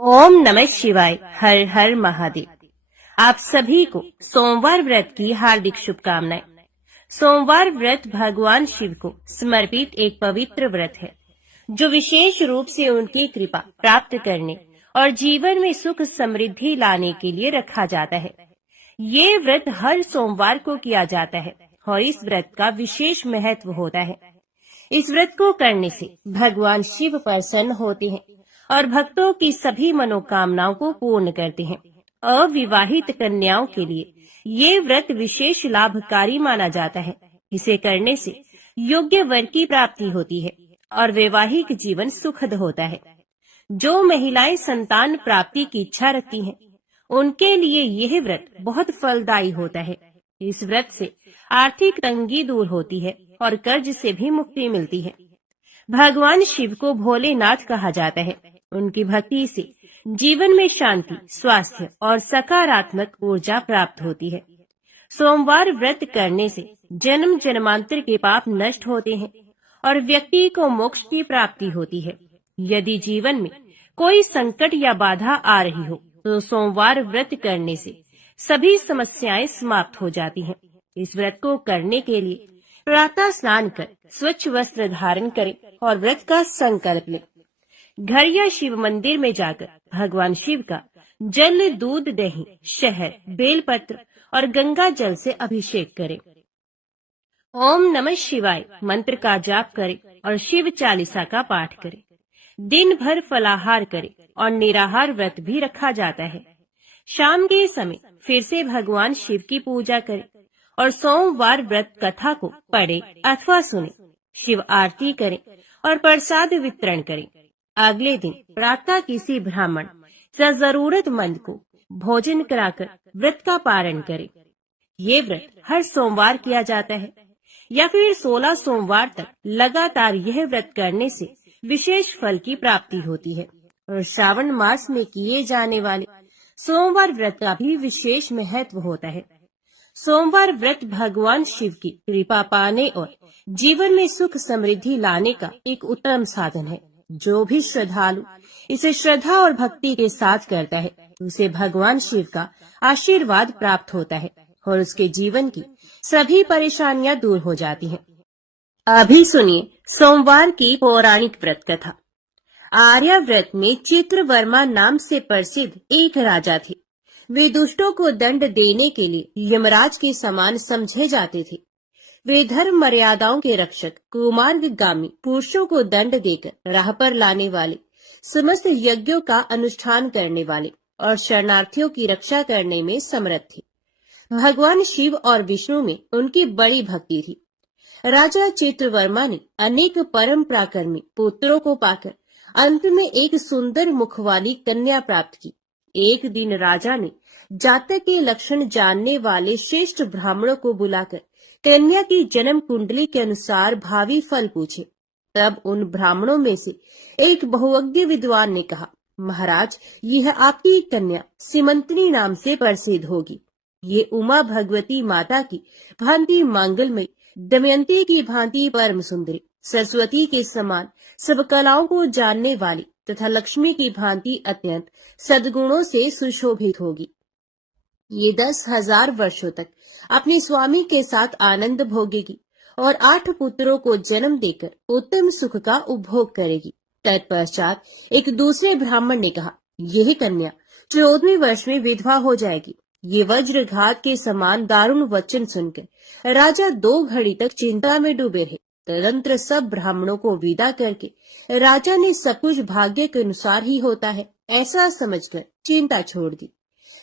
ओम नमः शिवाय। हर हर महादेव। आप सभी को सोमवार व्रत की हार्दिक शुभकामनाएं। सोमवार व्रत भगवान शिव को समर्पित एक पवित्र व्रत है, जो विशेष रूप से उनकी कृपा प्राप्त करने और जीवन में सुख समृद्धि लाने के लिए रखा जाता है। ये व्रत हर सोमवार को किया जाता है और इस व्रत का विशेष महत्व होता है। इस व्रत को करने से भगवान शिव प्रसन्न होते हैं और भक्तों की सभी मनोकामनाओं को पूर्ण करते हैं। अविवाहित कन्याओं के लिए ये व्रत विशेष लाभकारी माना जाता है। इसे करने से योग्य वर की प्राप्ति होती है और वैवाहिक जीवन सुखद होता है। जो महिलाएं संतान प्राप्ति की इच्छा रखती हैं, उनके लिए यह व्रत बहुत फलदायी होता है। इस व्रत से आर्थिक तंगी दूर होती है और कर्ज से भी मुक्ति मिलती है। भगवान शिव को भोलेनाथ कहा जाता है। उनकी भक्ति से जीवन में शांति, स्वास्थ्य और सकारात्मक ऊर्जा प्राप्त होती है। सोमवार व्रत करने से जन्म जन्मांतर के पाप नष्ट होते हैं और व्यक्ति को मोक्ष की प्राप्ति होती है। यदि जीवन में कोई संकट या बाधा आ रही हो, तो सोमवार व्रत करने से सभी समस्याएं समाप्त हो जाती हैं। इस व्रत को करने के लिए प्रातः स्नान कर स्वच्छ वस्त्र धारण करें और व्रत का संकल्प लें। घर या शिव मंदिर में जाकर भगवान शिव का जल, दूध, दही, शहद, बेलपत्र और गंगा जल से अभिषेक करें। ओम नमः शिवाय मंत्र का जाप करें और शिव चालीसा का पाठ करें। दिन भर फलाहार करें और निराहार व्रत भी रखा जाता है। शाम के समय फिर से भगवान शिव की पूजा करें और सोमवार व्रत कथा को पढ़े अथवा सुने। शिव आरती करें और प्रसाद वितरण करें। अगले दिन प्रातः किसी ब्राह्मण या जरूरतमंद को भोजन कराकर व्रत का पारण करें। ये व्रत हर सोमवार किया जाता है या फिर 16 सोमवार तक लगातार यह व्रत करने से विशेष फल की प्राप्ति होती है। और श्रावण मास में किए जाने वाले सोमवार व्रत का भी विशेष महत्व होता है। सोमवार व्रत भगवान शिव की कृपा पाने और जीवन में सुख समृद्धि लाने का एक उत्तम साधन है। जो भी श्रद्धालु इसे श्रद्धा और भक्ति के साथ करता है, उसे भगवान शिव का आशीर्वाद प्राप्त होता है और उसके जीवन की सभी परेशानियां दूर हो जाती हैं। अभी सुनिए सोमवार की पौराणिक व्रत कथा। आर्य व्रत में चित्रवर्मा नाम से प्रसिद्ध एक राजा थे। वे दुष्टों को दंड देने के लिए यमराज के समान समझे जाते थे। वे धर्म मर्यादाओं के रक्षक, कुमार्गगामी पुरुषों को दंड देकर राह पर लाने वाले, समस्त यज्ञों का अनुष्ठान करने वाले और शरणार्थियों की रक्षा करने में समर्थ थे। भगवान शिव और विष्णु में उनकी बड़ी भक्ति थी। राजा चित्रवर्मा ने अनेक परम पराक्रमी पुत्रों को पाकर अंत में एक सुंदर मुख वाली कन्या प्राप्त की। एक दिन राजा ने जातक के लक्षण जानने वाले श्रेष्ठ ब्राह्मणों को बुलाकर कन्या की जन्म कुंडली के अनुसार भावी फल पूछे। तब उन ब्राह्मणों में से एक बहुअज्ञ विद्वान ने कहा, महाराज, यह आपकी कन्या सीमंतनी नाम से प्रसिद्ध होगी। ये उमा भगवती माता की भांति मंगलमयी, दमयंती की भांति परम सुंदरी, सरस्वती के समान सब कलाओं को जानने वाली तथा लक्ष्मी की भांति अत्यंत सद्गुणों से सुशोभित होगी। ये 10,000 वर्षों तक अपने स्वामी के साथ आनंद भोगेगी और 8 पुत्रों को जन्म देकर उत्तम सुख का उपभोग करेगी। तत्पश्चात एक दूसरे ब्राह्मण ने कहा, यह कन्या 14वें वर्ष में विधवा हो जाएगी। ये वज्रघात के समान दारुण वचन सुनकर राजा 2 घड़ी तक चिंता में डूबे रहे। तदंतर सब ब्राह्मणों को विदा करके राजा ने सब कुछ भाग्य के अनुसार ही होता है ऐसा समझकर चिंता छोड़ दी।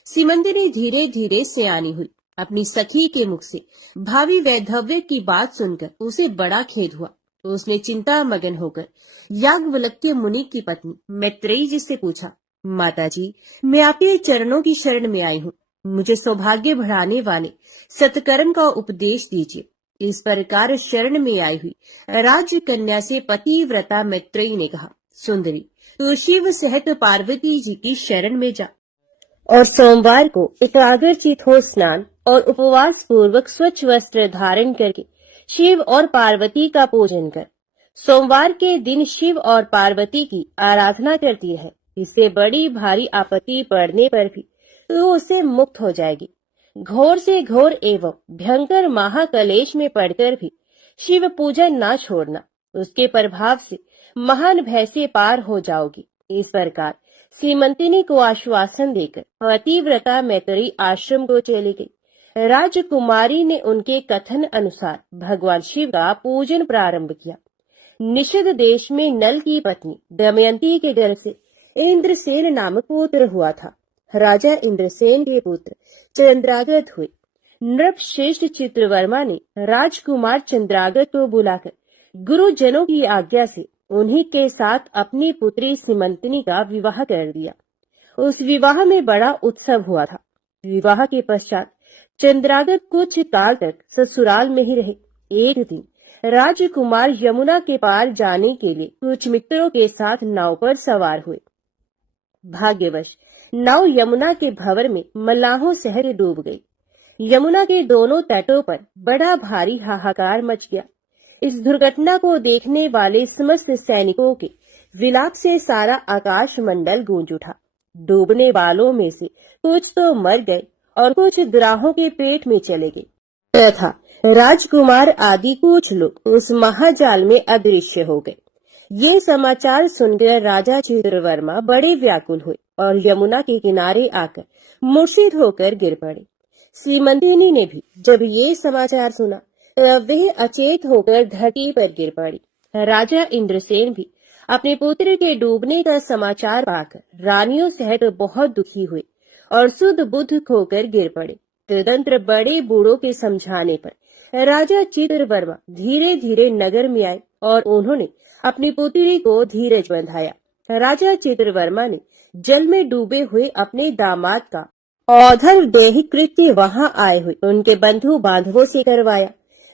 सीमंतनी धीरे धीरे सयानी हुई। अपनी सखी के मुख से भावी वैधव्य की बात सुनकर उसे बड़ा खेद हुआ। तो उसने चिंता मगन होकर याज्ञवल्क्य मुनि की पत्नी मैत्रेयी जी से पूछा, माताजी, मैं आपके चरणों की शरण में आई हूँ। मुझे सौभाग्य बढ़ाने वाले सत्कर्म का उपदेश दीजिए। इस प्रकार शरण में आई हुई राज कन्या से पतिव्रता मैत्रेयी ने कहा, सुंदरी, तू शिव सहित पार्वती जी की शरण में जा और सोमवार को एकाग्रचित हो स्नान और उपवास पूर्वक स्वच्छ वस्त्र धारण करके शिव और पार्वती का पूजन कर। सोमवार के दिन शिव और पार्वती की आराधना करती है। इससे बड़ी भारी आपत्ति पड़ने पर भी तो उससे मुक्त हो जाएगी। घोर से घोर एवं भयंकर महाकलेश में पड़कर भी शिव पूजन ना छोड़ना, उसके प्रभाव से महान भय से पार हो जाओगी। इस प्रकार सीमंतिनी को आश्वासन देकर पतिव्रता मैत्री आश्रम को चली गई। राजकुमारी ने उनके कथन अनुसार भगवान शिव का पूजन प्रारंभ किया। निषद देश में नल की पत्नी दमयंती के गर्भ से इंद्रसेन नामक पुत्र हुआ था। राजा इंद्रसेन के पुत्र चंद्रागत हुए। नृपश्रेष्ठ चित्रवर्मा ने राजकुमार चंद्रागत को बुलाकर गुरुजनों की आज्ञा से उन्हीं के साथ अपनी पुत्री सीमंतिनी का विवाह कर दिया। उस विवाह में बड़ा उत्सव हुआ था। विवाह के पश्चात चंद्रागत कुछ काल तक ससुराल में ही रहे। एक दिन राजकुमार यमुना के पार जाने के लिए कुछ मित्रों के साथ नाव पर सवार हुए। भाग्यवश नाव यमुना के भंवर में मल्लाहों सहित डूब गई। यमुना के दोनों तटों पर बड़ा भारी हाहाकार मच गया। इस दुर्घटना को देखने वाले समस्त सैनिकों के विलाप से सारा आकाश मंडल गूंज उठा। डूबने वालों में से कुछ तो मर गए और कुछ द्राहों के पेट में चले गए तथा राजकुमार आदि कुछ लोग उस महाजाल में अदृश्य हो गए। ये समाचार सुनकर राजा चित्रवर्मा बड़े व्याकुल हुए और यमुना के किनारे आकर मूर्छित होकर गिर पड़े। सीमंतिनी ने भी जब ये समाचार सुना तब वह अचेत होकर धरती पर गिर पड़ी। राजा इंद्रसेन भी अपने पुत्र के डूबने का समाचार पाकर रानियों सहित बहुत दुखी हुए और शुद्ध बुद्ध खोकर गिर पड़े। तदंतर बड़े बूढ़ों के समझाने पर राजा चित्रवर्मा धीरे धीरे नगर में आए और उन्होंने अपनी पुत्री को धीरज बंधाया। राजा चित्रवर्मा ने जल में डूबे हुए अपने दामाद का औधर देह कृत्य वहां आए हुए उनके बंधु बांधवों से करवाया।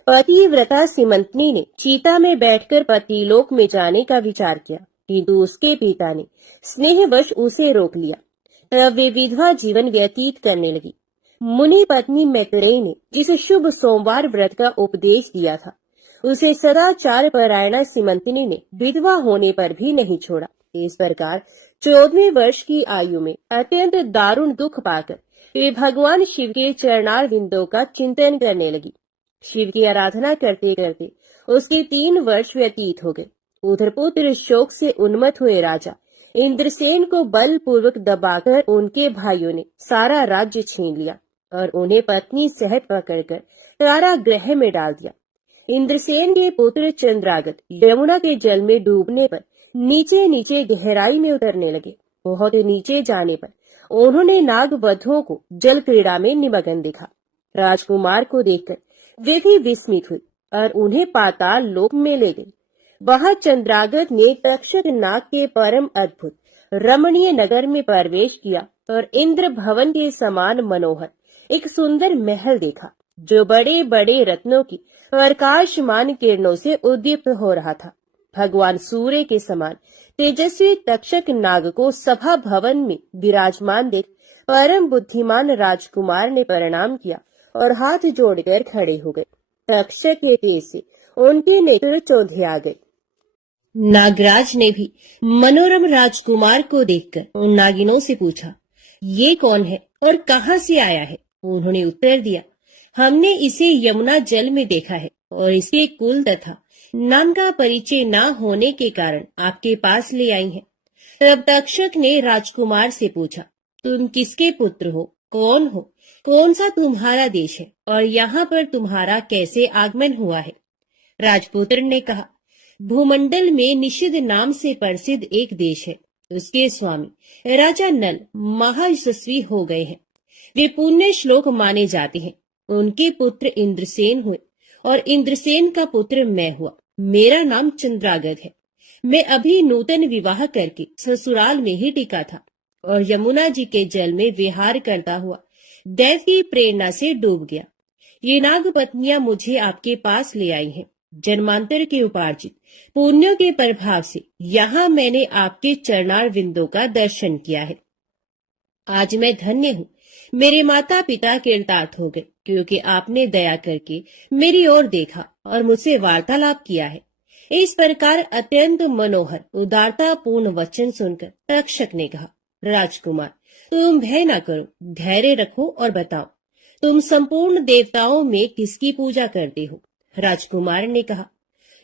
पतिव्रता सीमंतिनी ने चीता में बैठकर पतिलोक में जाने का विचार किया, किंतु उसके पिता ने स्नेहवश उसे रोक लिया। तब वे विधवा जीवन व्यतीत करने लगी। मुनि पत्नी मैत्रेयी ने जिस शुभ सोमवार व्रत का उपदेश दिया था, उसे सदाचार परायणा सीमंतिनी ने विधवा होने पर भी नहीं छोड़ा। इस प्रकार 14वें वर्ष की आयु में अत्यंत दारुण दुख पाकर वे भगवान शिव के चरणार बिंदों का चिंतन करने लगी। शिव की आराधना करते करते उसके 3 वर्ष व्यतीत हो गए। उधर पुत्र शोक से उन्मत्त हुए राजा इंद्रसेन को बलपूर्वक दबाकर उनके भाइयों ने सारा राज्य छीन लिया और उन्हें पत्नी सहित पकड़कर कारागृह में डाल दिया। इंद्रसेन के पुत्र चंद्रागत यमुना के जल में डूबने पर नीचे नीचे गहराई में उतरने लगे। बहुत नीचे जाने पर उन्होंने नागवधों को जल क्रीड़ा में निमग्न देखा। राजकुमार को देखकर वे भी विस्मित हुए और उन्हें पाताल लोक में ले गए। वहां चंद्रागत ने तक्षक नाग के परम अद्भुत रमणीय नगर में प्रवेश किया और इंद्र भवन के समान मनोहर एक सुंदर महल देखा, जो बड़े बड़े रत्नों की प्रकाशमान किरणों से उद्दीप्त हो रहा था। भगवान सूर्य के समान तेजस्वी तक्षक नाग को सभा भवन में विराजमान देख परम बुद्धिमान राजकुमार ने प्रणाम किया और हाथ जोड़कर खड़े हो गए। तक्षक के तेज से उनके नेत्र चौंधे आ गए। नागराज ने भी मनोरम राजकुमार को देखकर उन नागिनों से पूछा, ये कौन है और कहाँ से आया है? उन्होंने उत्तर दिया, हमने इसे यमुना जल में देखा है और इसके कुल तथा नाम का परिचय न होने के कारण आपके पास ले आई हैं। तब तक्षक ने राजकुमार से पूछा, तुम किसके पुत्र हो, कौन हो, कौन सा तुम्हारा देश है और यहाँ पर तुम्हारा कैसे आगमन हुआ है? राजपुत्र ने कहा, भूमंडल में निषद नाम से प्रसिद्ध एक देश है। उसके स्वामी राजा नल महायशस्वी हो गए हैं। वे पुण्य श्लोक माने जाते हैं। उनके पुत्र इंद्रसेन हुए और इंद्रसेन का पुत्र मैं हुआ। मेरा नाम चंद्रागत है। मैं अभी नूतन विवाह करके ससुराल में ही टिका था और यमुना जी के जल में विहार करता हुआ दैव की प्रेरणा से डूब गया। ये नाग पत्नियां मुझे आपके पास ले आई हैं। जन्मांतर के उपार्जित पुण्यों के प्रभाव से यहाँ मैंने आपके चरणार विंदों का दर्शन किया है। आज मैं धन्य हूँ। मेरे माता पिता कृतार्थ हो गए, क्योंकि आपने दया करके मेरी ओर देखा और मुझसे वार्तालाप किया है। इस प्रकार अत्यंत मनोहर उदारतापूर्ण वचन सुनकर तक्षक ने कहा, राजकुमार, तुम भय न करो, धैर्य रखो और बताओ, तुम संपूर्ण देवताओं में किसकी पूजा करते हो? राजकुमार ने कहा,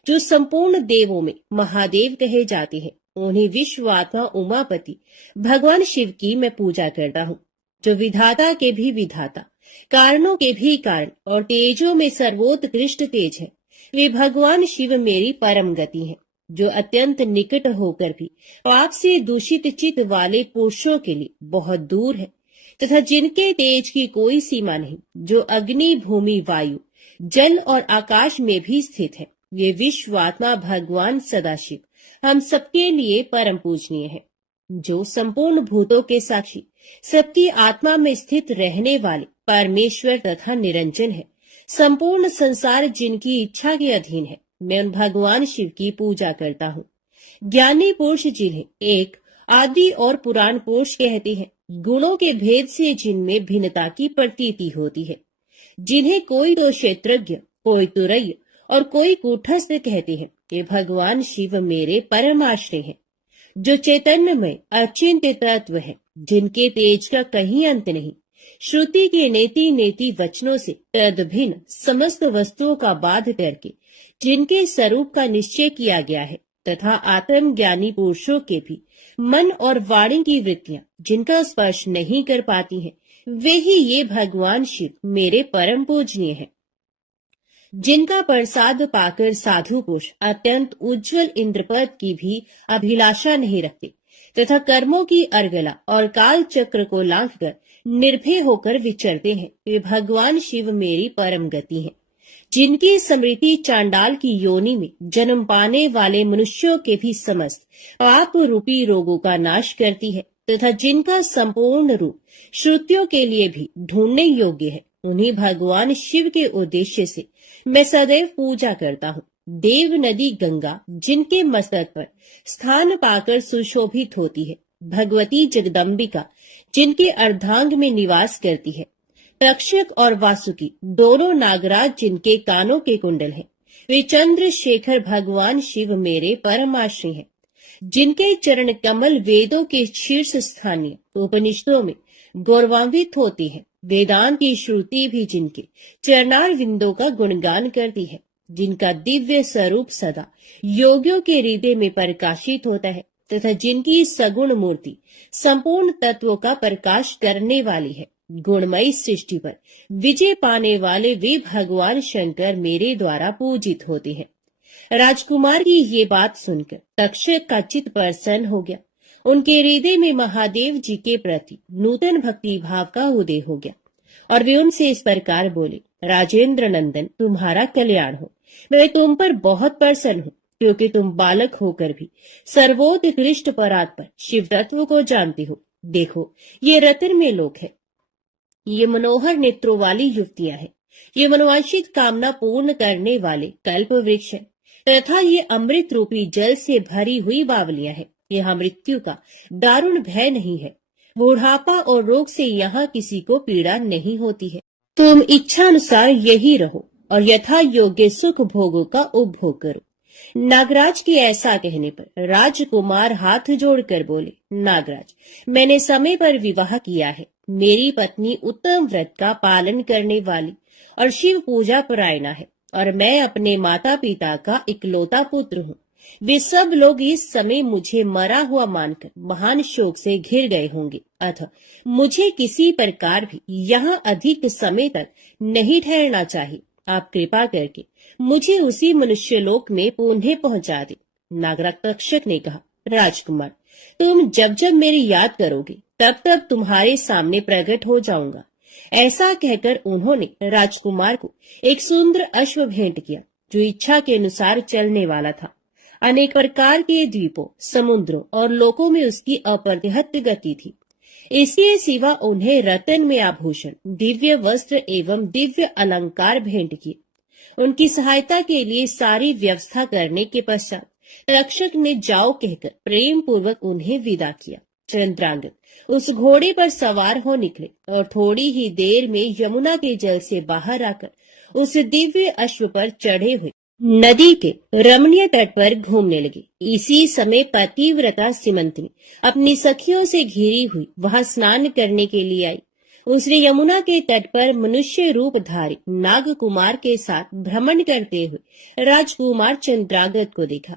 जो संपूर्ण देवों में महादेव कहे जाते हैं, उन्हीं विश्वात्मा उमापति भगवान शिव की मैं पूजा करता हूँ, जो विधाता के भी विधाता, कारणों के भी कारण और तेजों में सर्वोत्कृष्ट तेज है। वे भगवान शिव मेरी परम गति है, जो अत्यंत निकट होकर भी पाप से दूषित चित्त वाले पुरुषों के लिए बहुत दूर है, तथा जिनके तेज की कोई सीमा नहीं, जो अग्नि, भूमि, वायु, जल और आकाश में भी स्थित है। ये विश्वात्मा भगवान सदाशिव हम सबके लिए परम पूजनीय है, जो संपूर्ण भूतों के साक्षी, सबकी आत्मा में स्थित रहने वाले परमेश्वर तथा निरंजन है। संपूर्ण संसार जिनकी इच्छा के अधीन है, मैं उन भगवान शिव की पूजा करता हूँ। ज्ञानी पुरुष जिन्हें एक आदि और पुराण पुरुष कहते हैं, गुणों के भेद से जिनमें भिन्नता की प्रतीति होती है, जिन्हें कोई तो क्षेत्रज्ञ, कोई तुरैय और कोई कूटस्थ कहते हैं, ये भगवान शिव मेरे परमाश्रय हैं, जो चैतन्यमय अचिंत्य तत्व है, जिनके तेज का कहीं अंत नहीं। श्रुति के नेति नेति वचनों से तद्भिन्न समस्त वस्तुओं का बाध करके जिनके स्वरूप का निश्चय किया गया है, तथा आत्म ज्ञानी पुरुषों के भी मन और वाणी की वृत्तियां जिनका स्पर्श नहीं कर पाती हैं, वे ही ये भगवान शिव मेरे परम पूजनीय हैं। जिनका प्रसाद पाकर साधु पुरुष अत्यंत उज्जवल इंद्रपद की भी अभिलाषा नहीं रखते, तथा कर्मों की अर्गला और काल चक्र को लांघकर निर्भय होकर विचरते हैं, वे भगवान शिव मेरी परम गति है। जिनकी स्मृति चांडाल की योनि में जन्म पाने वाले मनुष्यों के भी समस्त पाप रूपी रोगों का नाश करती है, तथा जिनका संपूर्ण रूप श्रुतियों के लिए भी ढूंढने योग्य है, उन्हीं भगवान शिव के उद्देश्य से मैं सदैव पूजा करता हूँ। देव नदी गंगा जिनके मस्तक पर स्थान पाकर सुशोभित होती है, भगवती जगदम्बिका जिनके अर्धांग में निवास करती है, तक्षक और वासुकी दोनों नागराज जिनके कानों के कुंडल हैं, वे चंद्रशेखर भगवान शिव मेरे परमाश्रय हैं। जिनके चरण कमल वेदों के शीर्ष स्थानीय उपनिषदों में गौरवान्वित होती है, वेदांत की श्रुति भी जिनके चरणार विंदों का गुणगान करती है, जिनका दिव्य स्वरूप सदा योगियों के हृदय में प्रकाशित होता है, तथा जिनकी सगुण मूर्ति संपूर्ण तत्वों का प्रकाश करने वाली है। गुणमयी सृष्टि पर विजय पाने वाले वे भगवान शंकर मेरे द्वारा पूजित होते हैं। राजकुमार की ये बात सुनकर तक्षक का चित्त प्रसन्न हो गया। उनके हृदय में महादेव जी के प्रति नूतन भक्ति भाव का उदय हो गया और वे उनसे इस प्रकार बोले, राजेंद्र नंदन, तुम्हारा कल्याण हो। मैं तुम पर बहुत प्रसन्न हूँ, क्योंकि तुम बालक होकर भी सर्वोत्कृष्ट परात्पर शिव तत्व को जानते हो। देखो, ये रत्न में लोक है, ये मनोहर नेत्रों वाली युवतियां हैं, ये मनोवांछित कामना पूर्ण करने वाले कल्प वृक्ष है, तथा ये अमृत रूपी जल से भरी हुई बावलियां हैं। यहाँ मृत्यु का दारुण भय नहीं है, बुढ़ापा और रोग से यहाँ किसी को पीड़ा नहीं होती है। तुम इच्छा अनुसार यही रहो और यथा योग्य सुख भोगों का उपभोग करो। नागराज के ऐसा कहने पर राजकुमार हाथ जोड़कर बोले, नागराज, मैंने समय पर विवाह किया है। मेरी पत्नी उत्तम व्रत का पालन करने वाली और शिव पूजा परायणा है, और मैं अपने माता पिता का इकलौता पुत्र हूँ। वे सब लोग इस समय मुझे मरा हुआ मानकर महान शोक से घिर गए होंगे, अतः मुझे किसी प्रकार भी यहाँ अधिक समय तक नहीं ठहरना चाहिए। आप कृपा करके मुझे उसी मनुष्यलोक में पुनः पहुँचा दे। नागराज तक्षक ने कहा, राजकुमार, तुम जब जब मेरी याद करोगे तब तब तुम्हारे सामने प्रकट हो जाऊंगा। ऐसा कहकर उन्होंने राजकुमार को एक सुंदर अश्व भेंट किया, जो इच्छा के अनुसार चलने वाला था। अनेक प्रकार के द्वीपों, समुद्रों और लोकों में उसकी अप्रतिहत गति थी। इसके सिवा उन्हें रत्न में आभूषण, दिव्य वस्त्र एवं दिव्य अलंकार भेंट किए। उनकी सहायता के लिए सारी व्यवस्था करने के पश्चात रक्षक ने जाओ कहकर प्रेम पूर्वक उन्हें विदा किया। चंद्रांगद उस घोड़े पर सवार हो निकले और थोड़ी ही देर में यमुना के जल से बाहर आकर उस दिव्य अश्व पर चढ़े हुए नदी के रमणीय तट पर घूमने लगी। इसी समय पतिव्रता सिमंतनी अपनी सखियों से घिरी हुई वहां स्नान करने के लिए आई। उसने यमुना के तट पर मनुष्य रूपधारी नाग कुमार के साथ भ्रमण करते हुए राजकुमार चंद्रागत को देखा।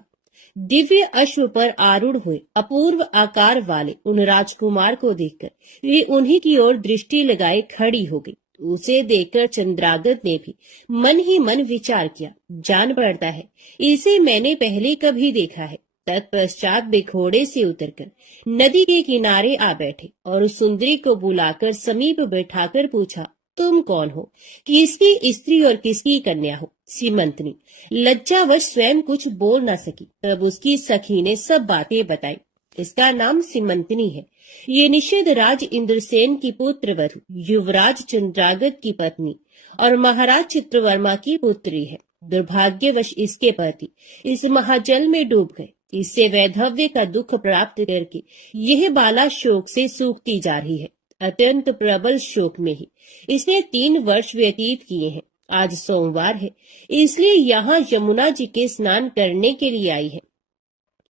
दिव्य अश्व पर आरूढ़ हुए अपूर्व आकार वाले उन राजकुमार को देखकर वे उन्हीं की ओर दृष्टि लगाए खड़ी हो गई। उसे देखकर चंद्रागत ने भी मन ही मन विचार किया, जान पड़ता है इसे मैंने पहले कभी देखा है। तत्पश्चात वे घोड़े से उतरकर नदी के किनारे आ बैठे और उस सुंदरी को बुलाकर समीप बैठाकर पूछा, तुम कौन हो, किसकी स्त्री और किसकी कन्या हो? सीमंतनी लज्जावश स्वयं कुछ बोल न सकी। तब उसकी सखी ने सब बातें बताई। इसका नाम सीमंतनी है। ये निषेध राज इंद्रसेन की पुत्र वधु, युवराज चंद्रागत की पत्नी और महाराज चित्रवर्मा की पुत्री है। दुर्भाग्यवश इसके पति इस महाजल में डूब गए। इससे वैधव्य का दुख प्राप्त करके यह बाला शोक से सूखती जा रही है। अत्यंत प्रबल शोक में ही इसने 3 वर्ष व्यतीत किए हैं। आज सोमवार है, इसलिए यहाँ यमुना जी के स्नान करने के लिए आई है।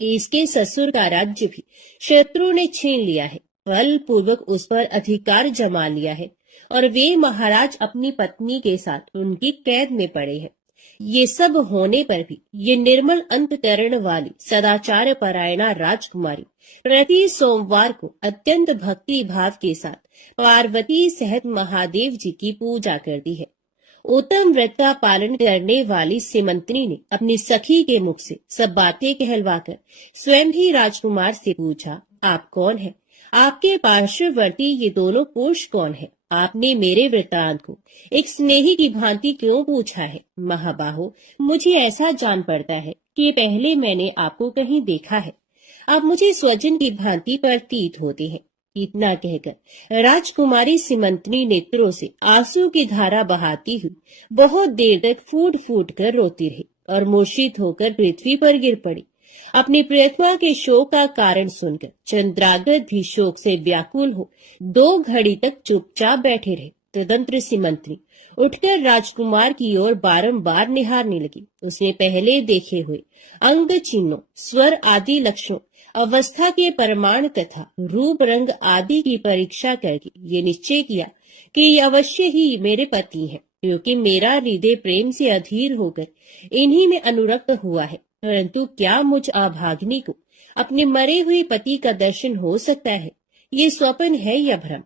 इसके ससुर का राज्य भी शत्रुओं ने छीन लिया है, बलपूर्वक उस पर अधिकार जमा लिया है और वे महाराज अपनी पत्नी के साथ उनकी कैद में पड़े हैं। ये सब होने पर भी ये निर्मल अंतकरण वाली सदाचार परायणा राजकुमारी प्रति सोमवार को अत्यंत भक्ति भाव के साथ पार्वती सहित महादेव जी की पूजा करती है। उत्तम व्रत का पालन करने वाली सीमंतनी ने अपनी सखी के मुख से सब बातें कहलवाकर स्वयं ही राजकुमार से पूछा, आप कौन हैं? आपके पार्श्ववर्ती ये दोनों पुरुष कौन है? आपने मेरे वृत्तांत को एक स्नेही की भांति क्यों पूछा है? महाबाहो, मुझे ऐसा जान पड़ता है कि पहले मैंने आपको कहीं देखा है। आप मुझे स्वजन की भांति प्रतीत होते हैं। इतना कहकर राजकुमारी सीमंतनी नेत्रों से आंसू की धारा बहाती हुई बहुत देर तक फूट फूट कर रोती रही और मूर्छित होकर पृथ्वी पर गिर पड़ी। अपनी प्रियतमा के शोक का कारण सुनकर चंद्रागत भी शोक से व्याकुल हो 2 घड़ी तक चुपचाप बैठे रहे। तदंतर सीमंतनी उठकर राजकुमार की ओर बारंबार निहारने लगी। उसने पहले देखे हुए अंग चिन्हों, स्वर आदि लक्षणों, अवस्था के प्रमाण तथा रूप रंग आदि की परीक्षा करके ये निश्चय किया कि ये अवश्य ही मेरे पति हैं, क्योंकि मेरा हृदय प्रेम से अधीर होकर इन्हीं में अनुरक्त हुआ है। परंतु क्या मुझ अभागिनी को अपने मरे हुए पति का दर्शन हो सकता है? ये स्वप्न है या भ्रम?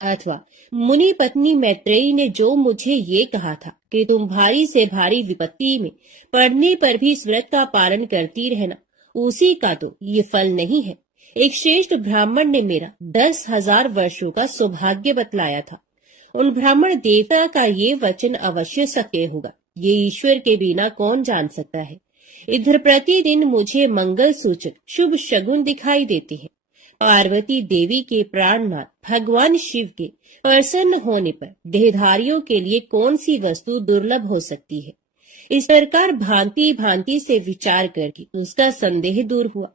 अथवा मुनि पत्नी मैत्रेयी ने जो मुझे ये कहा था कि तुम भारी से भारी विपत्ति में पड़ने पर भी इस व्रत का पालन करती रहना, उसी का तो ये फल नहीं है। एक श्रेष्ठ ब्राह्मण ने मेरा 10,000 वर्षों का सौभाग्य बतलाया था। उन ब्राह्मण देवता का ये वचन अवश्य सत्य होगा, ये ईश्वर के बिना कौन जान सकता है। इधर प्रतिदिन मुझे मंगल सूचक शुभ शगुन दिखाई देते हैं। पार्वती देवी के प्राणनाथ भगवान शिव के प्रसन्न होने पर देहधारियों के लिए कौन सी वस्तु दुर्लभ हो सकती है। इस प्रकार भांति भांति से विचार करके उसका संदेह दूर हुआ।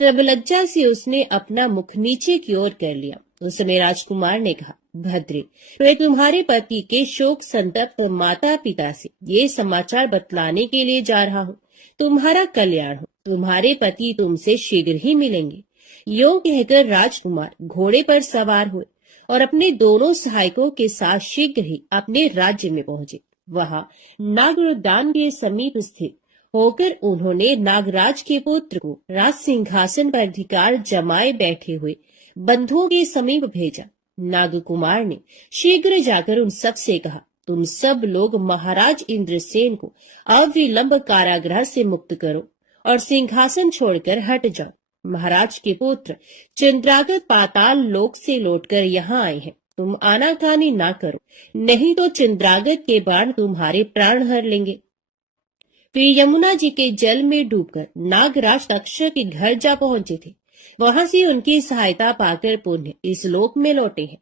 तब लज्जा से उसने अपना मुख नीचे की ओर कर लिया। उस समय राजकुमार ने कहा, भद्रे, मैं तुम्हारे पति के शोक संतप्त माता पिता से ये समाचार बतलाने के लिए जा रहा हूँ। तुम्हारा कल्याण हो, तुम्हारे पति तुमसे शीघ्र ही मिलेंगे। यूं कहकर राजकुमार घोड़े पर सवार हुए और अपने दोनों सहायकों के साथ शीघ्र ही अपने राज्य में पहुंचे। वहां नागोद्यान के समीप स्थित होकर उन्होंने नागराज के पुत्र को राज सिंहासन पर अधिकार जमाए बैठे हुए बंधुओं के समीप भेजा। नागकुमार ने शीघ्र जाकर उन सब से कहा, तुम सब लोग महाराज इंद्रसेन को अविलंब कारागृह से मुक्त करो और सिंहासन छोड़कर हट जाओ। महाराज के पुत्र चंद्रागत पाताल लोक से लौटकर यहाँ आए हैं। तुम आनाकानी ना करो, नहीं तो चंद्रागत के बाण तुम्हारे प्राण हर लेंगे। फिर यमुना जी के जल में डूबकर नागराज तक्षक के घर जा पहुंचे थे। वहां से उनकी सहायता पाकर पुण्य इस लोक में लौटे हैं।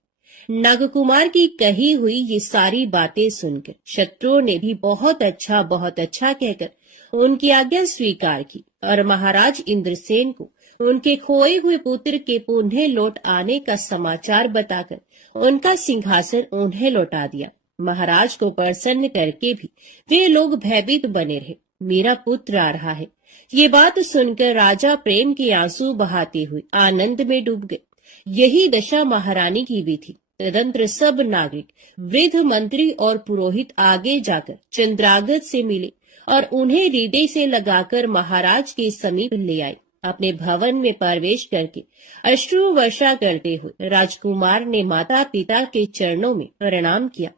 नागकुमार की कही हुई ये सारी बातें सुनकर शत्रुओं ने भी बहुत अच्छा कहकर उनकी आज्ञा स्वीकार की और महाराज इंद्रसेन को उनके खोए हुए पुत्र के पुनः लौट आने का समाचार बताकर उनका सिंहासन उन्हें लौटा दिया। महाराज को प्रसन्न करके भी वे लोग भयभीत बने रहे। मेरा पुत्र आ रहा है। ये बात सुनकर राजा प्रेम के आंसू बहाते हुए आनंद में डूब गए। यही दशा महारानी की भी थी। तदंतर सब नागरिक, वृद्ध, मंत्री और पुरोहित आगे जाकर चंद्रागत से मिले और उन्हें हृदय से लगाकर महाराज के समीप ले आए। अपने भवन में प्रवेश करके अश्रु वर्षा करते हुए राजकुमार ने माता पिता के चरणों में प्रणाम किया।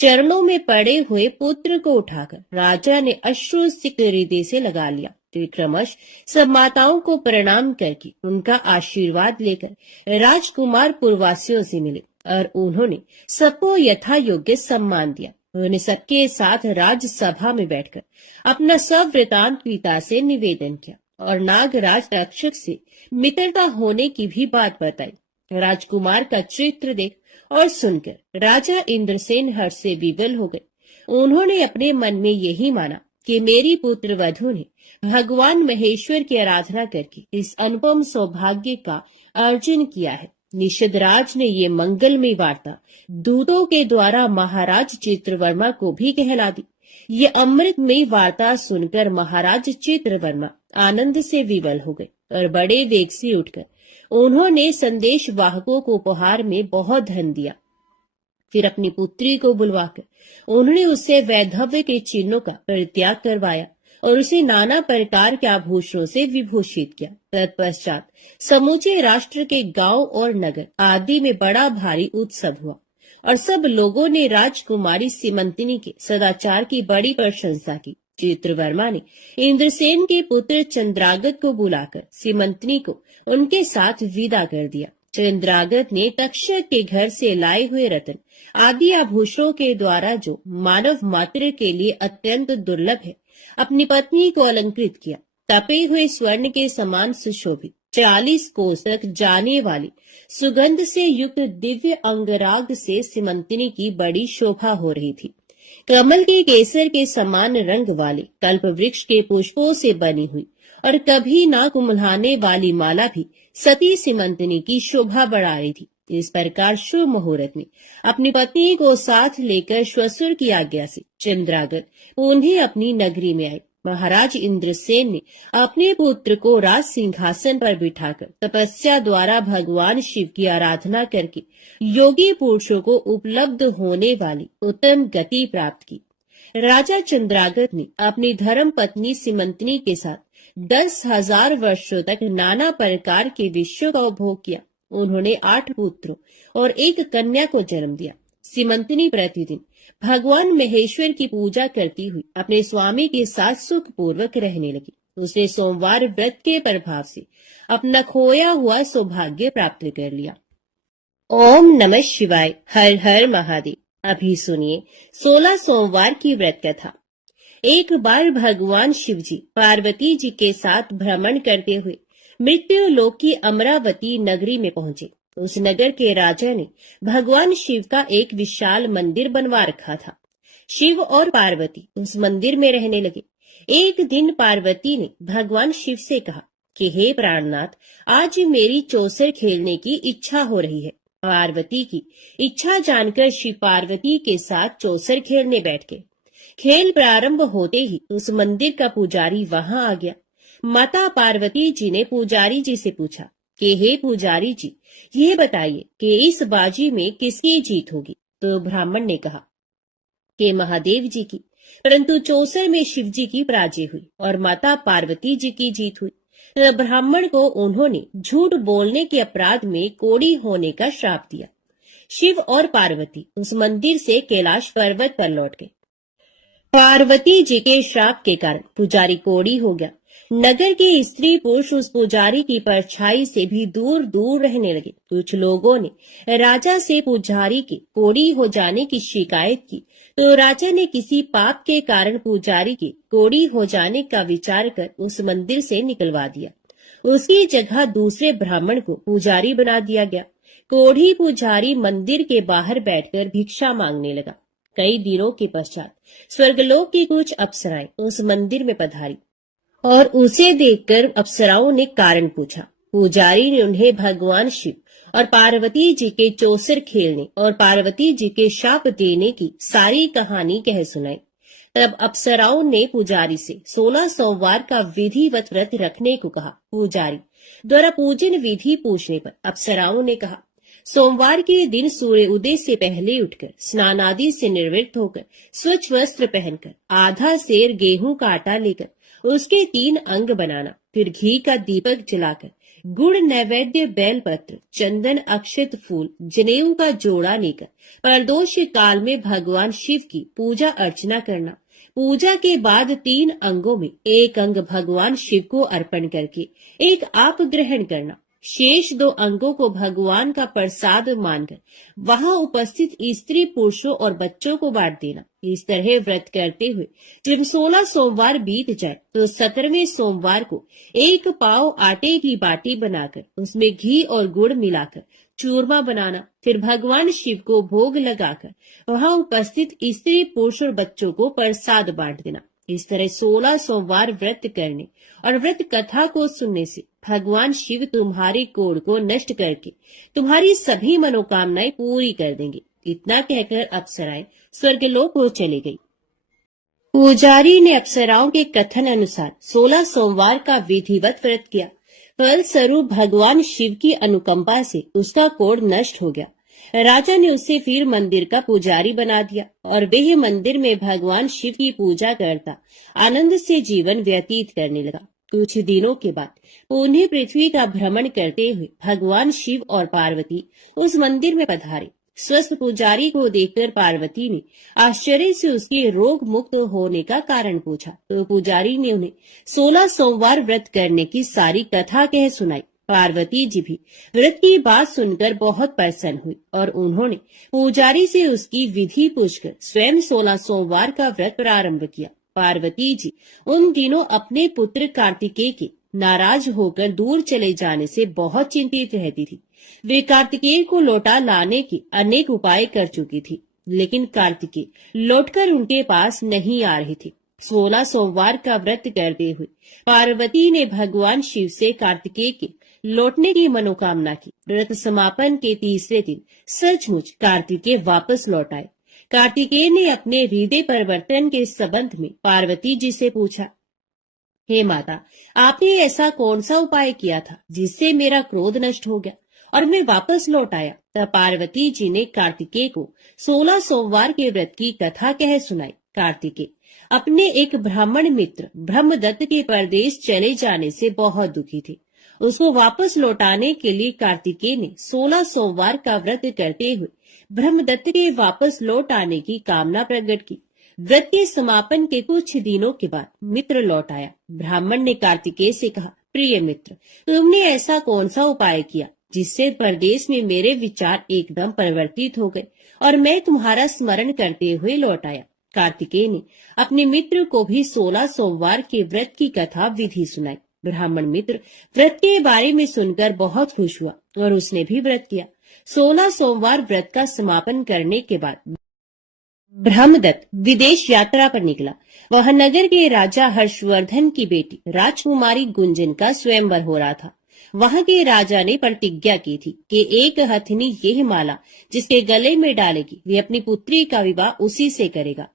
चरणों में पड़े हुए पुत्र को उठाकर राजा ने अश्रु सिक्त हृदय से लगा लिया। फिर क्रमश सब माताओं को प्रणाम करके उनका आशीर्वाद लेकर राजकुमार पुरवासियों से मिले और उन्होंने सबको यथा योग्य सम्मान दिया। उन्होंने सबके साथ राजसभा में बैठकर अपना सब वृतांत पिता से निवेदन किया और नागराज रक्षक से मित्रता होने की भी बात बताई। राजकुमार का चित्र देख और सुनकर राजा इंद्रसेन हर्ष से विवल हो गए। उन्होंने अपने मन में यही माना कि मेरी पुत्र वधू ने भगवान महेश्वर की आराधना करके इस अनुपम सौभाग्य का अर्जन किया है। निषदराज ने ये मंगलमय वार्ता दूतों के द्वारा महाराज चित्रवर्मा को भी कहला दी। ये अमृतमय वार्ता सुनकर महाराज चित्रवर्मा आनंद से विवल हो गए और बड़े वेग से उठकर उन्होंने संदेश वाहकों को उपहार में बहुत धन दिया। फिर अपनी पुत्री को बुलवाकर उन्होंने उससे वैधव्य के चिन्हों का परित्याग करवाया और उसे नाना प्रकार के आभूषणों से विभूषित किया। तत्पश्चात समूचे राष्ट्र के गांव और नगर आदि में बड़ा भारी उत्सव हुआ और सब लोगों ने राजकुमारी सीमंतिनी के सदाचार की बड़ी प्रशंसा की। चित्रवर्मा ने इंद्रसेन के पुत्र चंद्रागत को बुलाकर सीमंतिनी को उनके साथ विदा कर दिया। चंद्रागत ने तक्षक के घर से लाए हुए रत्न आदि आभूषणों के द्वारा, जो मानव मात्र के लिए अत्यंत दुर्लभ है, अपनी पत्नी को अलंकृत किया। तपे हुए स्वर्ण के समान सुशोभित 40 कोस तक जाने वाली सुगंध से युक्त दिव्य अंगराग से सीमंतिनी की बड़ी शोभा हो रही थी। कमल के केसर के समान रंग वाले कल्प वृक्ष के पुष्पों से बनी हुई और कभी ना कुम्हलाने वाली माला भी सती सीमंतिनी की शोभा बढ़ा रही थी। इस प्रकार शुभ मुहूर्त में अपनी पत्नी को साथ लेकर श्वशुर की आज्ञा से चंद्रागत उन्हें अपनी नगरी में आए। महाराज इंद्रसेन ने अपने पुत्र को राज सिंहासन पर बिठाकर तपस्या द्वारा भगवान शिव की आराधना करके योगी पुरुषों को उपलब्ध होने वाली उत्तम गति प्राप्त की। राजा चंद्रागत ने अपनी धर्म पत्नी सीमंतिनी के साथ 10,000 वर्षों तक नाना प्रकार के विषयों का उपभोग किया। उन्होंने 8 पुत्रों और 1 कन्या को जन्म दिया। सीमंतिनी प्रतिदिन भगवान महेश्वर की पूजा करती हुई अपने स्वामी के साथ सुख पूर्वक रहने लगी। उसने सोमवार व्रत के प्रभाव से अपना खोया हुआ सौभाग्य प्राप्त कर लिया। ओम नमः शिवाय। हर हर महादेव। अभी सुनिए 16 सोमवार की व्रत कथा। एक बार भगवान शिव जी पार्वती जी के साथ भ्रमण करते हुए मृत्यु लोक की अमरावती नगरी में पहुंचे। उस नगर के राजा ने भगवान शिव का एक विशाल मंदिर बनवा रखा था। शिव और पार्वती उस मंदिर में रहने लगे। एक दिन पार्वती ने भगवान शिव से कहा कि हे प्राणनाथ, आज मेरी चौसर खेलने की इच्छा हो रही है। पार्वती की इच्छा जानकर शिव पार्वती के साथ चौसर खेलने बैठ गए। खेल प्रारंभ होते ही उस मंदिर का पुजारी वहां आ गया। माता पार्वती जी ने पुजारी जी से पूछा कि हे पुजारी जी, ये बताइए कि इस बाजी में किसकी जीत होगी। तो ब्राह्मण ने कहा कि महादेव जी की, परंतु चौसर में शिव जी की पराजय हुई और माता पार्वती जी की जीत हुई। तो ब्राह्मण को उन्होंने झूठ बोलने के अपराध में कोढ़ी होने का श्राप दिया। शिव और पार्वती उस मंदिर से कैलाश पर्वत पर लौट गए। पार्वती जी के श्राप के कारण पुजारी कोढ़ी हो गया। नगर के स्त्री पुरुष उस पुजारी की परछाई से भी दूर दूर रहने लगे। कुछ लोगों ने राजा से पुजारी के कोढ़ी हो जाने की शिकायत की, तो राजा ने किसी पाप के कारण पुजारी के कोढ़ी हो जाने का विचार कर उस मंदिर से निकलवा दिया। उसकी जगह दूसरे ब्राह्मण को पुजारी बना दिया गया। कोढ़ी पुजारी मंदिर के बाहर बैठकर भिक्षा मांगने लगा। कई दिनों के पश्चात स्वर्गलोक की कुछ अप्सराएं उस मंदिर में पधारी और उसे देखकर अप्सराओं ने कारण पूछा। पुजारी ने उन्हें भगवान शिव और पार्वती जी के चौसर खेलने और पार्वती जी के शाप देने की सारी कहानी कह सुनाई। तब अप्सराओं ने पुजारी से 16 सोमवार का विधिवत व्रत रखने को कहा। पुजारी द्वारा पूजन विधि पूछने पर अप्सराओं ने कहा, सोमवार के दिन सूर्य उदय से पहले उठकर स्नान आदि से निवृत्त होकर स्वच्छ वस्त्र पहनकर आधा सेर गेहूं का आटा लेकर उसके 3 अंग बनाना, फिर घी का दीपक जलाकर गुड़ नैवेद्य बेलपत्र चंदन अक्षत फूल जनेऊ का जोड़ा लेकर प्रदोष काल में भगवान शिव की पूजा अर्चना करना। पूजा के बाद 3 अंगों में एक अंग भगवान शिव को अर्पण करके एक आप ग्रहण करना। शेष 2 अंगों को भगवान का प्रसाद मानकर वहां उपस्थित स्त्री पुरुषों और बच्चों को बांट देना। इस तरह व्रत करते हुए जब 16 सोमवार बीत जाए तो 17वें सोमवार को 1 पाव आटे की बाटी बनाकर उसमें घी और गुड़ मिलाकर चूरमा बनाना, फिर भगवान शिव को भोग लगाकर वहां उपस्थित स्त्री पुरुष और बच्चों को प्रसाद बांट देना। इस तरह 16 सोमवार व्रत करने और व्रत कथा को सुनने से भगवान शिव तुम्हारे कोढ़ को नष्ट करके तुम्हारी सभी मनोकामनाएं पूरी कर देंगे। इतना कहकर अप्सराएं स्वर्गलोक को चली गई। पुजारी ने अप्सराओं के कथन अनुसार 16 सोमवार का विधिवत व्रत किया। फलस्वरूप भगवान शिव की अनुकंपा से उसका कोढ़ नष्ट हो गया। राजा ने उसे फिर मंदिर का पुजारी बना दिया और वह मंदिर में भगवान शिव की पूजा करता आनंद से जीवन व्यतीत करने लगा। कुछ दिनों के बाद पुनः पृथ्वी का भ्रमण करते हुए भगवान शिव और पार्वती उस मंदिर में पधारे। स्वस्थ पुजारी को देखकर पार्वती ने आश्चर्य से उसके रोग मुक्त होने का कारण पूछा, तो पुजारी ने उन्हें 16 सोमवार व्रत करने की सारी कथा कह सुनाई। पार्वती जी भी व्रत की बात सुनकर बहुत प्रसन्न हुई और उन्होंने पुजारी से उसकी विधि पूछकर स्वयं 16 सोमवार का व्रत प्रारंभ किया। पार्वती जी उन दिनों अपने पुत्र कार्तिकेय के नाराज होकर दूर चले जाने से बहुत चिंतित रहती थी। वे कार्तिकेय को लौटा लाने के अनेक उपाय कर चुकी थी, लेकिन कार्तिकेय लौटकर उनके पास नहीं आ रहे थे। 16 सोमवार का व्रत करते हुए पार्वती ने भगवान शिव से कार्तिकेय के लौटने की मनोकामना की। व्रत समापन के तीसरे दिन सचमुच कार्तिकेय वापस लौट आए। कार्तिकेय ने अपने हृदय परिवर्तन के संबंध में पार्वती जी से पूछा, हे माता, आपने ऐसा कौन सा उपाय किया था जिससे मेरा क्रोध नष्ट हो गया और मैं वापस लौट आया? तब पार्वती जी ने कार्तिकेय को 16 सोमवार के व्रत की कथा कह सुनाई। कार्तिकेय अपने एक ब्राह्मण मित्र ब्रह्मदत्त के परदेश चले जाने से बहुत दुखी थे। उसको वापस लौटाने के लिए कार्तिकेय ने 16 सोमवार का व्रत करते हुए ब्रह्मदत्त के वापस लौट आने की कामना प्रकट की। व्रत के समापन के कुछ दिनों के बाद मित्र लौट आया। ब्राह्मण ने कार्तिकेय से कहा, प्रिय मित्र, तुमने ऐसा कौन सा उपाय किया जिससे परदेश में मेरे विचार एकदम परिवर्तित हो गए और मैं तुम्हारा स्मरण करते हुए लौट आया? कार्तिकेय ने अपने मित्र को भी 16 सोमवार के व्रत की कथा विधि सुनाई। ब्राह्मण मित्र व्रत के बारे में सुनकर बहुत खुश हुआ और उसने भी व्रत किया। 16 सोमवार व्रत का समापन करने के बाद ब्रह्मदत्त विदेश यात्रा पर निकला। वह नगर के राजा हर्षवर्धन की बेटी राजकुमारी गुंजन का स्वयंवर हो रहा था। वहां के राजा ने प्रतिज्ञा की थी कि एक हथिनी यह माला जिसके गले में डालेगी वे अपनी पुत्री का विवाह उसी से करेगा।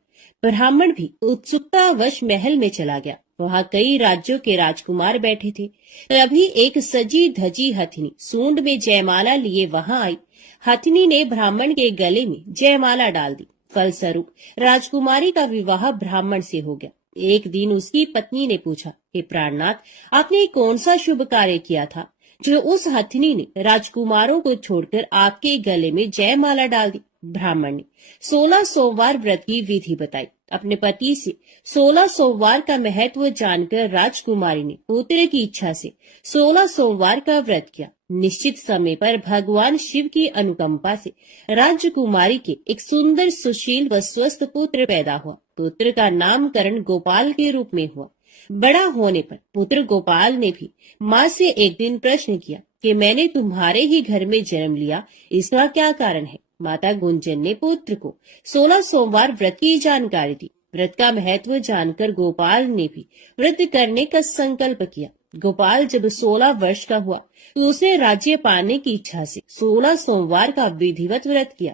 ब्राह्मण भी उत्सुकतावश महल में चला गया। वहां कई राज्यों के राजकुमार बैठे थे। तभी एक सजी धजी हथिनी सूंड में जयमाला लिए वहां आई। हथिनी ने ब्राह्मण के गले में जयमाला डाल दी। फलस्वरूप राजकुमारी का विवाह ब्राह्मण से हो गया। एक दिन उसकी पत्नी ने पूछा, हे प्राणनाथ, आपने कौन सा शुभ कार्य किया था जो उस हथिनी ने राजकुमारों को छोड़कर आपके गले में जयमाला डाल दी? ब्राह्मण ने 16 सोमवार व्रत की विधि बताई। अपने पति से 16 सोमवार का महत्व जानकर राजकुमारी ने पुत्र की इच्छा से 16 सोमवार का व्रत किया। निश्चित समय पर भगवान शिव की अनुकंपा से राजकुमारी के एक सुंदर सुशील व स्वस्थ पुत्र पैदा हुआ। पुत्र का नामकरण गोपाल के रूप में हुआ। बड़ा होने पर पुत्र गोपाल ने भी माँ से एक दिन प्रश्न किया कि मैंने तुम्हारे ही घर में जन्म लिया, इसका क्या कारण है? माता गुंजन ने पुत्र को 16 सोमवार व्रत की जानकारी दी। व्रत का महत्व जानकर गोपाल ने भी व्रत करने का संकल्प किया। गोपाल जब 16 वर्ष का हुआ तो उसने राज्य पाने की इच्छा से 16 सोमवार का विधिवत व्रत किया।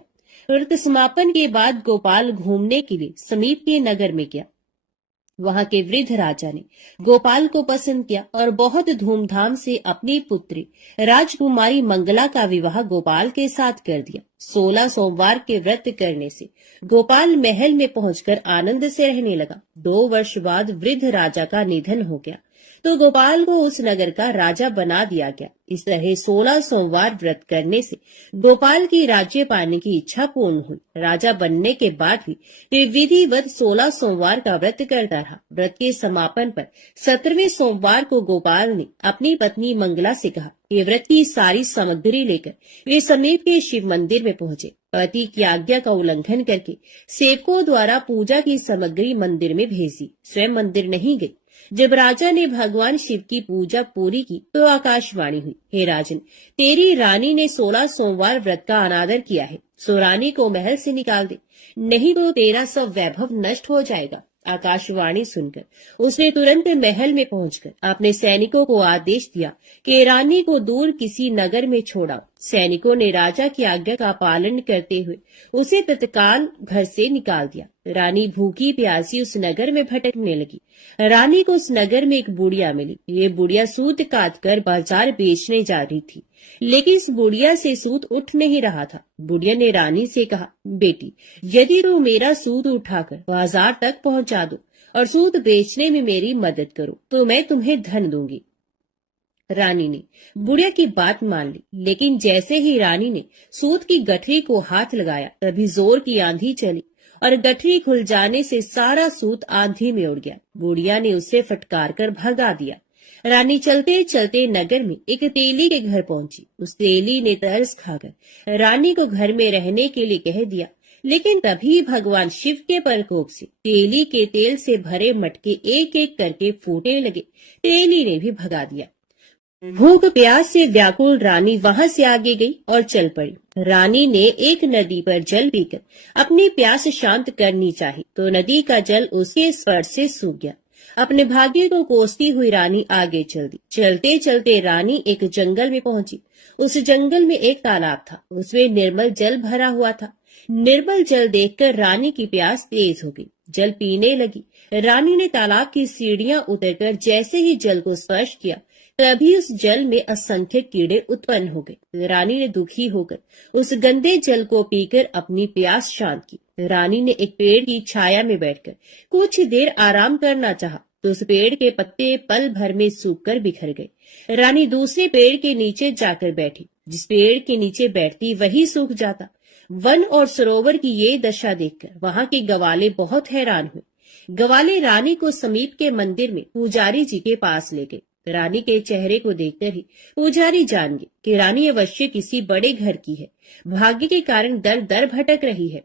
व्रत समापन के बाद गोपाल घूमने के लिए समीप के नगर में गया। वहां के वृद्ध राजा ने गोपाल को पसंद किया और बहुत धूमधाम से अपनी पुत्री राजकुमारी मंगला का विवाह गोपाल के साथ कर दिया। 16 सोमवार के व्रत करने से गोपाल महल में पहुंचकर आनंद से रहने लगा। 2 वर्ष बाद वृद्ध राजा का निधन हो गया तो गोपाल को उस नगर का राजा बना दिया गया। इस तरह 16 सोमवार व्रत करने से गोपाल की राज्य पाने की इच्छा पूर्ण हुई। राजा बनने के बाद भी वे विधिवत 16 सोमवार का व्रत करता रहा। व्रत के समापन पर 17वें सोमवार को गोपाल ने अपनी पत्नी मंगला से कहा कि व्रत की सारी सामग्री लेकर वे समीप के शिव मंदिर में पहुंचे। पति की आज्ञा का उल्लंघन करके सेवकों द्वारा पूजा की सामग्री मंदिर में भेज दी, स्वयं मंदिर नहीं गई। जब राजा ने भगवान शिव की पूजा पूरी की तो आकाशवाणी हुई, हे राजन, तेरी रानी ने 16 सोमवार व्रत का अनादर किया है, सो रानी को महल से निकाल दे, नहीं तो तेरा सब वैभव नष्ट हो जाएगा। आकाशवाणी सुनकर उसने तुरंत महल में पहुंचकर अपने सैनिकों को आदेश दिया कि रानी को दूर किसी नगर में छोड़ाओ। सैनिकों ने राजा की आज्ञा का पालन करते हुए उसे तत्काल घर से निकाल दिया। रानी भूखी प्यासी उस नगर में भटकने लगी। रानी को उस नगर में एक बुढ़िया मिली। ये बुढ़िया सूत काट कर बाजार बेचने जा रही थी, लेकिन इस बुढ़िया से सूत उठ नहीं रहा था। बुढ़िया ने रानी से कहा, बेटी, यदि तू मेरा सूत उठाकर बाजार तक पहुंचा दो और सूत बेचने में मेरी मदद करो तो मैं तुम्हें धन दूंगी। रानी ने बुढ़िया की बात मान ली, लेकिन जैसे ही रानी ने सूत की गठरी को हाथ लगाया तभी जोर की आंधी चली और गठरी खुल जाने से सारा सूत आंधी में उड़ गया। बुढ़िया ने उसे फटकार कर भगा दिया। रानी चलते चलते नगर में एक तेली के घर पहुंची। उस तेली ने तरस खाकर रानी को घर में रहने के लिए कह दिया, लेकिन तभी भगवान शिव के प्रकोप से तेली के तेल से भरे मटके एक एक करके फूटने लगे। तेली ने भी भगा दिया। भूख प्यास से व्याकुल रानी वहां से आगे गई और चल पड़ी। रानी ने एक नदी पर जल पीकर अपनी प्यास शांत करनी चाही तो नदी का जल उसके स्पर्श से सूख गया। अपने भाग्य को कोसती हुई रानी आगे चल दी। चलते चलते रानी एक जंगल में पहुंची। उस जंगल में एक तालाब था, उसमें निर्मल जल भरा हुआ था। निर्मल जल देखकर रानी की प्यास तेज हो गई, जल पीने लगी। रानी ने तालाब की सीढ़ियां उतरकर जैसे ही जल को स्पर्श किया तभी उस जल में असंख्य कीड़े उत्पन्न हो गए। रानी ने दुखी होकर उस गंदे जल को पीकर अपनी प्यास शांत की। रानी ने एक पेड़ की छाया में बैठकर कुछ देर आराम करना चाहा तो उस पेड़ के पत्ते पल भर में सूखकर बिखर गए। रानी दूसरे पेड़ के नीचे जाकर बैठी। जिस पेड़ के नीचे बैठती वही सूख जाता। वन और सरोवर की ये दशा देखकर वहां के गवाले बहुत हैरान हुए। गवाले रानी को समीप के मंदिर में पुजारी जी के पास ले गए। रानी के चेहरे को देखकर ही पुजारी जान गए कि रानी अवश्य किसी बड़े घर की है, भाग्य के कारण दर दर भटक रही है।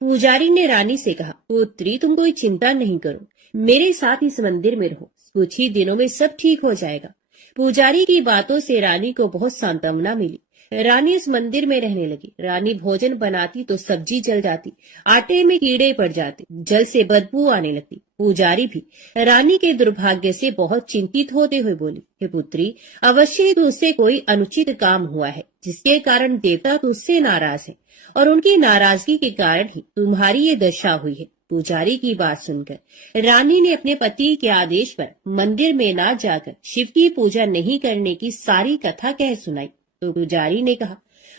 पुजारी ने रानी से कहा, पुत्री, तुम कोई चिंता नहीं करो, मेरे साथ इस मंदिर में रहो, कुछ ही दिनों में सब ठीक हो जाएगा। पुजारी की बातों से रानी को बहुत सांत्वना मिली। रानी उस मंदिर में रहने लगी। रानी भोजन बनाती तो सब्जी जल जाती, आटे में कीड़े पड़ जाते, जल से बदबू आने लगती। पुजारी भी रानी के दुर्भाग्य से बहुत चिंतित होते हुए बोली, हे पुत्री, अवश्य ही तुझसे कोई अनुचित काम हुआ है जिसके कारण देवता तुझसे नाराज है और उनकी नाराजगी के कारण ही तुम्हारी ये दशा हुई है। पुजारी की बात सुनकर रानी ने अपने पति के आदेश पर मंदिर में न जाकर शिव की पूजा नहीं करने की सारी कथा कह सुनाई। तो पुजारी ने कहा,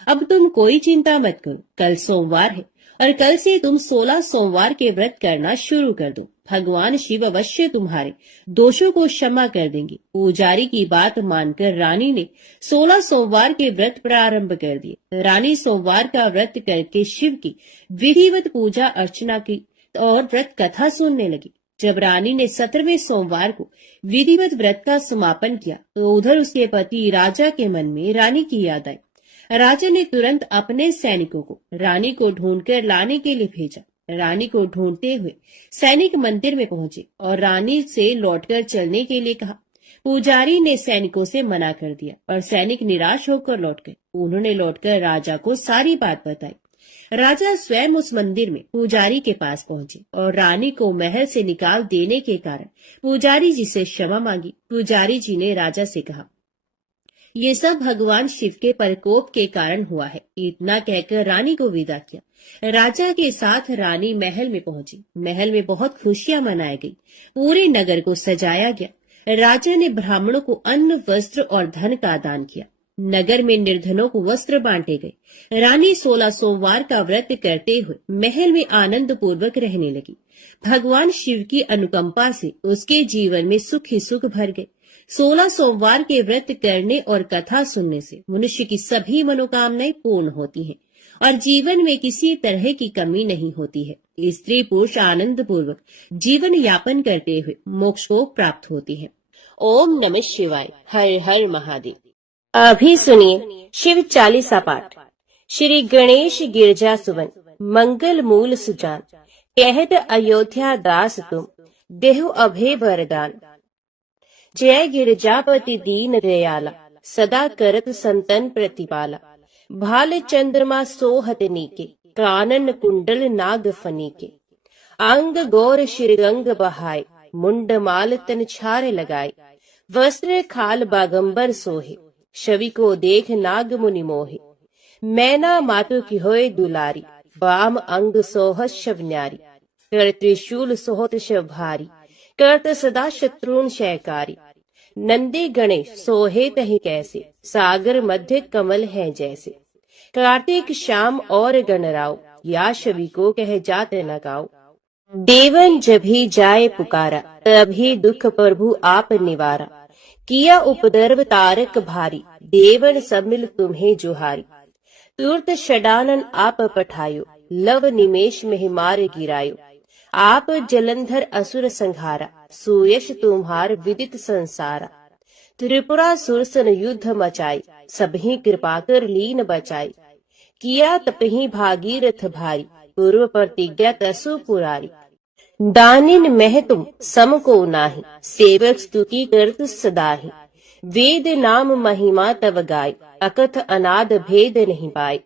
अब तुम कोई चिंता मत करो, कल सोमवार है और कल से तुम 16 सोमवार के व्रत करना शुरू कर दो। भगवान शिव अवश्य तुम्हारे दोषों को क्षमा कर देंगे। पुजारी की बात मानकर रानी ने 16 सोमवार के व्रत प्रारंभ कर दिए। रानी सोमवार का व्रत करके शिव की विधिवत पूजा अर्चना की और व्रत कथा सुनने लगी। जब रानी ने 17वें सोमवार को विधिवत व्रत का समापन किया तो उधर उसके पति राजा के मन में रानी की याद आई। राजा ने तुरंत अपने सैनिकों को रानी को ढूंढकर लाने के लिए भेजा। रानी को ढूंढते हुए सैनिक मंदिर में पहुंचे और रानी से लौटकर चलने के लिए कहा। पुजारी ने सैनिकों से मना कर दिया और सैनिक निराश होकर लौट गए। उन्होंने लौटकर राजा को सारी बात बताई। राजा स्वयं उस मंदिर में पुजारी के पास पहुंचे और रानी को महल से निकाल देने के कारण पुजारी जी से क्षमा मांगी। पुजारी जी ने राजा से कहा, ये सब भगवान शिव के प्रकोप के कारण हुआ है। इतना कहकर रानी को विदा किया। राजा के साथ रानी महल में पहुंची। महल में बहुत खुशियां मनाई गई। पूरे नगर को सजाया गया। राजा ने ब्राह्मणों को अन्न, वस्त्र और धन का दान किया। नगर में निर्धनों को वस्त्र बांटे गए। रानी 16 सोमवार का व्रत करते हुए महल में आनंद पूर्वक रहने लगी। भगवान शिव की अनुकंपा से उसके जीवन में सुख ही सुख भर गए। 16 सोमवार के व्रत करने और कथा सुनने से मनुष्य की सभी मनोकामनाएं पूर्ण होती हैं और जीवन में किसी तरह की कमी नहीं होती है। स्त्री पुरुष आनंद पूर्वक जीवन यापन करते हुए मोक्ष को प्राप्त होती है। ओम नमः शिवाय। हर हर महादेव। अभी सुनिए शिव चालीसा पाठ। श्री गणेश गिरजा सुवन, मंगल मूल सुजान, कहत अयोध्या दास तुम, देहु अभय वरदान। जय गिरजापति दीन दयाला, सदा करत संतन प्रतिपाला। भाल चंद्रमा सोहत नीके, कानन कुंडल नाग फनीके। अंग गौर श्रीरंग बहाय, मुंड माल तन छार लगाए। वस्त्र खाल बागंबर सोहे, छवि को देख नाग मुनि मोहे। मैना मातु की होए दुलारी, वाम अंग सोहत शव न्यारी। कर त्रिशूल सोहत शव भारी, करत सदा शत्रुन शयकारी। नंदी गणेश सोहे तहि कैसे, सागर मध्य कमल है जैसे। कार्तिक श्याम और गणराव, या छवि को कह जात न गाओ। देवन जभी जाए पुकारा, तभी दुख प्रभु आप निवारा। किया उपद्रव तारक भारी, देवन सब मिल तुम्हें जुहारी। तुरत षडानन आप पठायो, लव निमेष में मार गिरायो। आप जलंधर असुर संहारा, सुयश तुम्हार विदित संसारा। त्रिपुरा सुरसन युद्ध मचाई, सबही कृपा कर लीन बचाई। किया तपही भागीरथ भारी, पूर्व प्रतिज्ञा तसु पुरारी। दानिन मह तुम सम को नाही, सेवक स्तुति करत सदाहि। वेद नाम महिमा तव गाय, अकथ अनाद भेद नहीं पाए।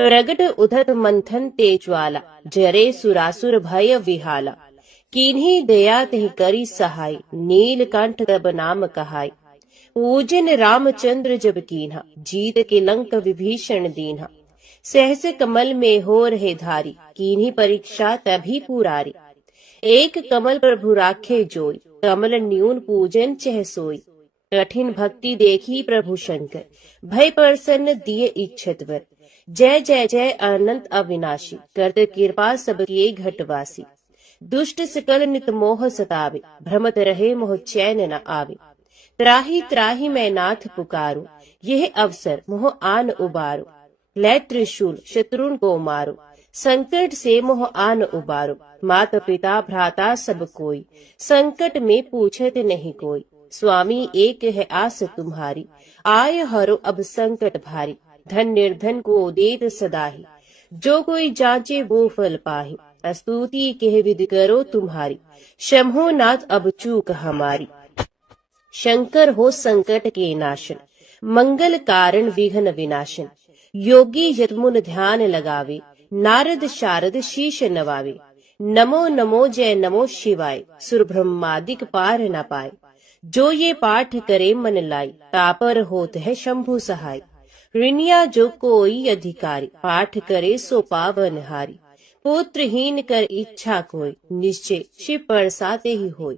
प्रगट उधत मंथन तेजवाला, जरे सुरासुर भय विहाला। किन्हीं दया तहि करी सहाय, नीलकंठ तब नाम कहाय। पूजन रामचंद्र जब कीन्हा, जीत के लंक विभीषण दीन्हा। सहस कमल में हो रहे धारी, किन्हीं परीक्षा तभी पुरारी। एक कमल प्रभु राखे जोई, कमल न्यून पूजन चह सोई। कठिन भक्ति देखी प्रभु शंकर, भय प्रसन्न दिए इच्छत वर। जय जय जय अनंत अविनाशी, करत कृपा सबके घटवासी। दुष्ट सकल नित मोह सतावे, भ्रमत रहे मोह चैन न आवे। त्राही त्राही मैं नाथ पुकारू, यह अवसर मोह आन उबारो। लै त्रिशूल शत्रुन को मारो, संकट से मोह आन उबारो। माता पिता भ्राता सब कोई, संकट में पूछत नहीं कोई। स्वामी एक है आस तुम्हारी, आय हरो अब संकट भारी। धन निर्धन को देत सदाही, जो कोई जांचे वो फल पाही। स्तुति कह विधि करो तुम्हारी, शंभो नाथ अब चूक हमारी। शंकर हो संकट के नाशन, मंगल कारण विघ्न विनाशन। योगी यतमुन ध्यान लगावे, नारद शारद शीश नवावे। नमो नमो जय नमो शिवाय, सुर ब्रह्मादिक पार न पाए। जो ये पाठ करे मन लाई, तापर होत है शंभु सहाय। ऋणिया जो कोई अधिकारी, पाठ करे सो पावन हारी। पुत्रहीन कर इच्छा कोई, निश्चय शिव बरसाते ही होय।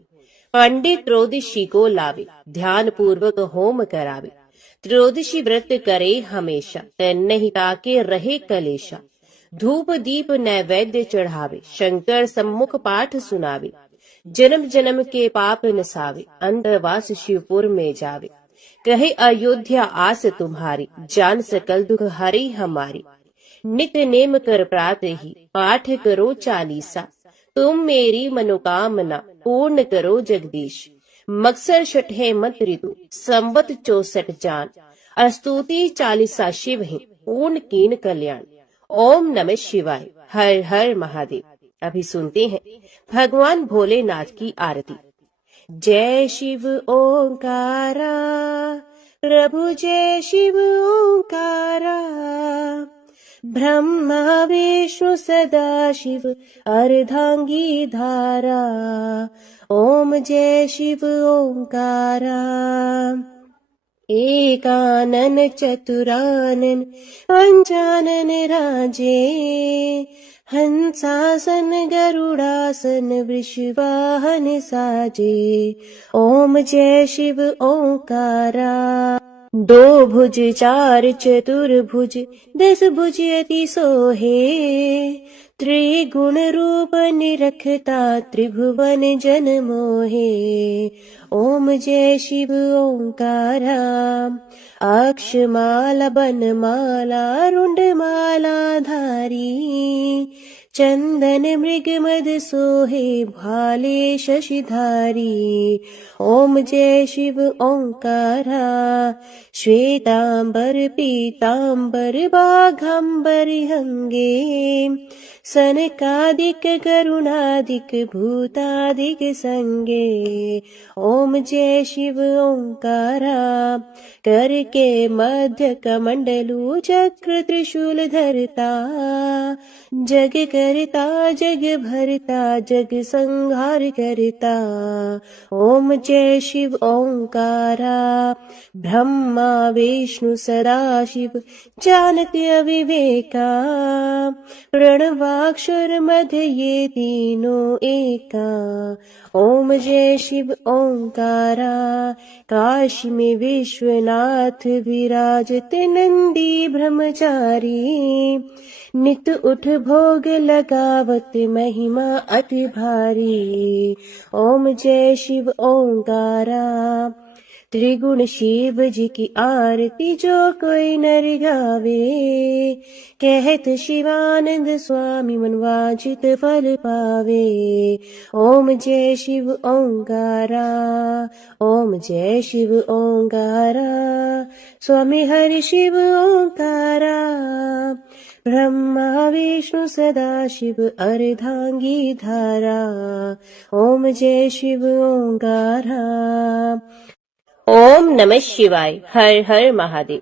पंडित त्रयोदशी को लावे, ध्यान पूर्वक होम करावे। त्रयोदशी व्रत करे हमेशा, तन ही ताके रहे कलेशा। धूप दीप नैवेद्य चढ़ावे, शंकर सम्मुख पाठ सुनावे। जन्म जन्म के पाप नसावे, अंतरवास शिवपुर में जावे। कहे अयोध्या आस तुम्हारी, जान सकल दुख हरी हमारी। नित्य नेम कर प्रात ही, पाठ करो चालीसा। तुम मेरी मनोकामना, पूर्ण करो जगदीश। मकसर छठे मत ऋतु, संवत 64 जान। स्तुति चालीसा शिव ही, पूर्ण कीन कल्याण। ओम नमः शिवाय। हर हर महादेव। अभी सुनते हैं भगवान भोलेनाथ की आरती। जय शिव ओंकारा, प्रभु जय शिव ओंकारा। ब्रह्मा विष्णु सदा शिव, अर्धांगी धारा। ओम जय शिव ओंकारा। एकानन चतुरानन पंचानन राजे, हंसासन गरुड़ासन वृषवाहन साजे। ओम जय शिव ओंकारा। दो भुज चार चतुर्भुज, 10 भुज अति सोहे। त्रिगुण रूप निरखता त्रिभुवन जन मोहे। ओम जय शिव ओंकारा। अक्षमाला बनमाला रुंडमाला धारी, चंदन मृग मद सोहे भाले शशिधारी। ओम जय शिव ओंकारा। श्वेतांबर पीतांबर बाघांबर हंगे, सनकादिक गरुणादिक भूतादिक संगे। ओम जय शिव ओंकारा। कर के मध्य कमंडलू चक्र त्रिशूल धरता, जग करता जग भरता जग संहार करता। ओम जय शिव ओंकारा। ब्रह्मा विष्णु सदाशिव जानते अविवेका, प्रणवाक्षर मध्य ये तीनों एका। ओम जय शिव ओंकारा। काशी में विश्वनाथ विराजते नंदी ब्रह्मचारी, नित उठ भोग लगावत महिमा अति भारी। ओम जय शिव ओंकारा। त्रिगुण शिव जी की आरती जो कोई नर गावे, कहत शिवानंद स्वामी मन वांछित फल पावे। ओम जय शिव ओंकारा। ओम जय शिव ओंकारा। स्वामी हरि शिव ओंकारा। ब्रह्मा विष्णु सदाशिव अर्धांगी धारा। ओम जय शिव ओंकारा। ओम नमः शिवाय। हर हर महादेव।